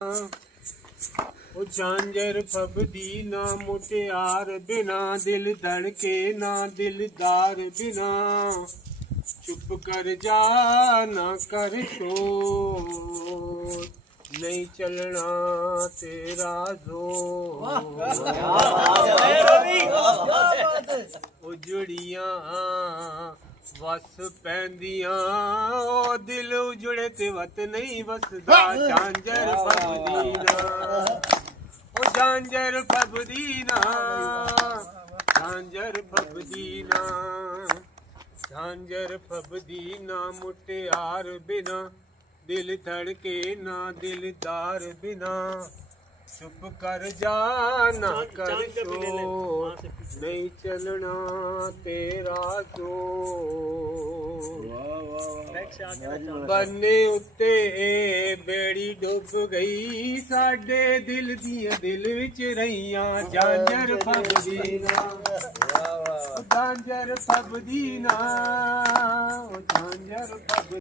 ਉਹ ਝਾਂਜਰ ਫਬਦੀ ਨਾ ਮੁਟਿਆਰ ਬਿਨਾ ਦਿਲ ਧੜਕੇ ਨਾ ਦਿਲਦਾਰ ਬਿਨਾ ਚੁੱਪ ਕਰ ਜਾ ਨਾ ਕਰ ਸ਼ੋਰ ਨਹੀਂ ਚੱਲਣਾ ਤੇਰਾ ਜ਼ੋਰ ਉਹ ਜੁੜੀਆਂ ਵਸ ਪੈਂਦੀਆਂ ਉਹ ਦਿਲ ਉਜੜੇ ਤੇ ਵਤ ਨਹੀਂ ਵਸਦਾ ਝਾਂਜਰ ਫਬਦੀ ਨਾ ਉਹ ਝਾਂਜਰ ਫਬਦੀ ਨਾ ਝਾਂਜਰ ਫਬਦੀ ਨਾ ਝਾਂਜਰ ਫਬਦੀ ਨਾ ਮੁਟਿਆਰ ਬਿਨਾ ਦਿਲ ਧੜਕੇ ਨਾ ਦਿਲਦਾਰ ਬਿਨਾ ਚੁੱਪ ਕਰ ਜਾ ਨਾ ਕਰ ਸ਼ੋਰ ਨਹੀਂ ਚੱਲਣਾ ਤੇਰਾ ਜ਼ੋਰ ਬੰਨੇ ਉੱਤੇ ਬੇੜੀ ਡੁੱਬ ਗਈ ਸਾਡੇ ਦਿਲ ਦੀਆਂ ਦਿਲ ਵਿੱਚ ਰਹੀਆਂ ਝਾਂਜਰ ਫਬਦੀ ਨਾ ਝਾਂਜਰ ਫਬਦੀ ਨਾ ਝਾਂਜਰ ਫਬਦੀ